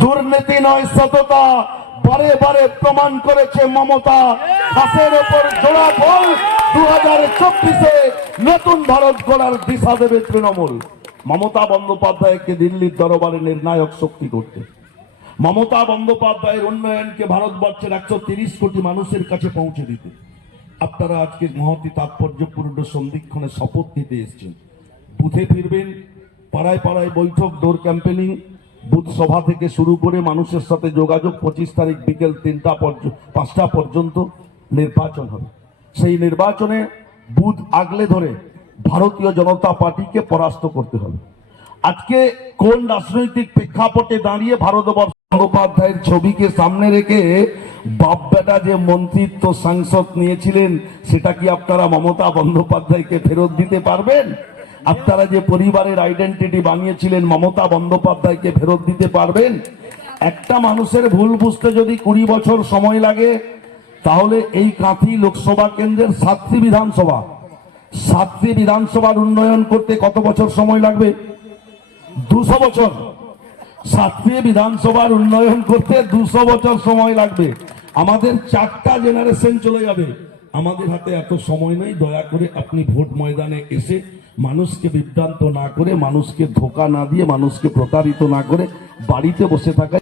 দুর্নীতি নয় সততা বারে বারে প্রমাণ করেছে মমতা। খাসের ওপর জোড়া বল 2024-এ নতুন ভারত গড়ার দিশা দেবে তৃণমূল। মমতা বন্দ্যোপাধ্যায়কে দিল্লির দরবারে নির্ণায়ক শক্তি করতে, মমতা বন্দ্যোপাধ্যায়ের উন্নয়নকে ভারতবর্ষের 130 কোটি মানুষের কাছে পৌঁছে দিতে আপনারা আজকে মহতি তাৎপর্যপূর্ণ সন্ধিক্ষণে শপথ নিতে এসেছেন। বুথে ফিরবেন, পাড়ায় পাড়ায় বৈঠক, ডোর ক্যাম্পেনিং, বুথ সভা থেকে শুরু করে মানুষের সাথে যোগাযোগ। 25 তারিখ বিকেল 5টা পর্যন্ত নির্বাচন হবে। সেই নির্বাচনে বুথ আগলে ধরে ভারতীয় জনতা পার্টিকে পরাস্ত করতে হবে। আজকে কোন রাজনৈতিক প্রেক্ষাপটে দাঁড়িয়ে ভারতবর্ষ বন্দ্যোপাধ্যায়ের ছবিকে সামনে রেখে বাপ বেটা যে মন্ত্রিত্ব সাংসদ নিয়েছিলেন, সেটা কি আপনারা মমতা বন্দ্যোপাধ্যায়কে ফেরত দিতে পারবেন? আপনারা যে পরিবারের আইডেন্টিটি বানিয়েছিলেন, মমতা বন্দ্যোপাধ্যায়কে ফেরত দিতে পারবেন? একটা মানুষের ভুল বুঝতে যদি 20 বছর সময় লাগে, তাহলে এই কাঁথি লোকসভা কেন্দ্রের 7টি বিধানসভার উন্নয়ন করতে কত বছর সময় লাগবে? 200 বছর। 7টি বিধানসভার উন্নয়ন করতে 200 বছর সময় লাগবে। আমাদের 4টা জেনারেশন চলে যাবে। আমাদের হাতে এত সময় নেই। দয়া করে আপনি ভোট ময়দানে এসে মানুষকে বিভ্রান্ত না করে, মানুষকে ধোকা না দিয়ে, মানুষকে প্রতারিত না করে বাড়িতে বসে থাকা